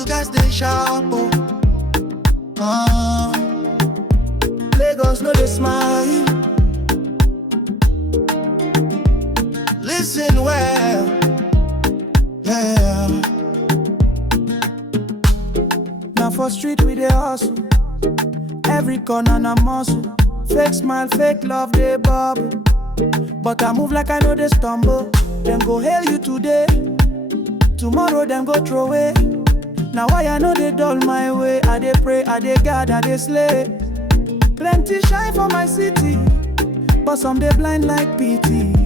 you guys stay sharp, oh. Lagos no dey smile. Listen well, yeah. Now for street we dey hustle, every corner na muscle. Fake smile, fake love, they bubble. But I move like I know they stumble. Them go hail you today, tomorrow them go throw away. Now why I know they dull my way? I dey pray, I dey guard, I dey slay. Plenty shine for my city, but some they blind like PT.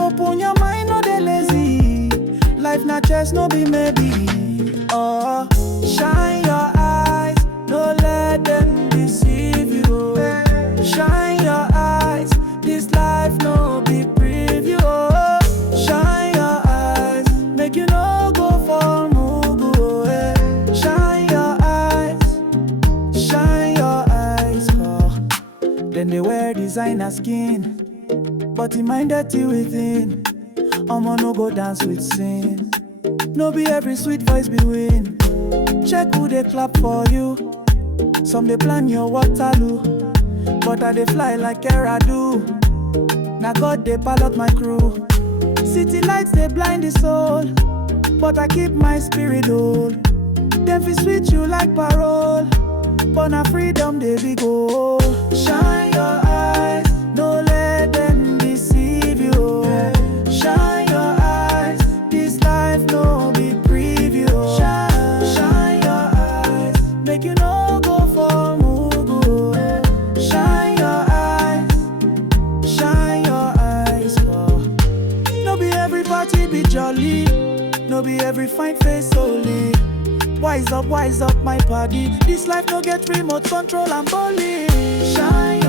Open your mind, no they lazy. Life not chess, no be maybe. Oh, shine your eyes, no let them deceive you. Shine your eyes, this life no be preview. Oh, shine your eyes, make you no go for mugu. Shine your eyes, oh. Then they wear designer skin, but in mind dirty within. Omo no go dance with sin. No be every sweet voice be win. Check who they clap for you. Some they plan your Waterloo, but I they fly like Erin do. Now God they pilot my crew. City lights they blind the soul, but I keep my spirit whole. Them fi sweet you like parole, but na freedom they be goal. Shine your eyes, no let them deceive you. Shine your eyes, this life no be preview. Shine your eyes, make you no go for mugu. Shine your eyes, oh. No be every party be jolly, no be every fine face only. Wise up, my party. This life no get remote control and bully. Shine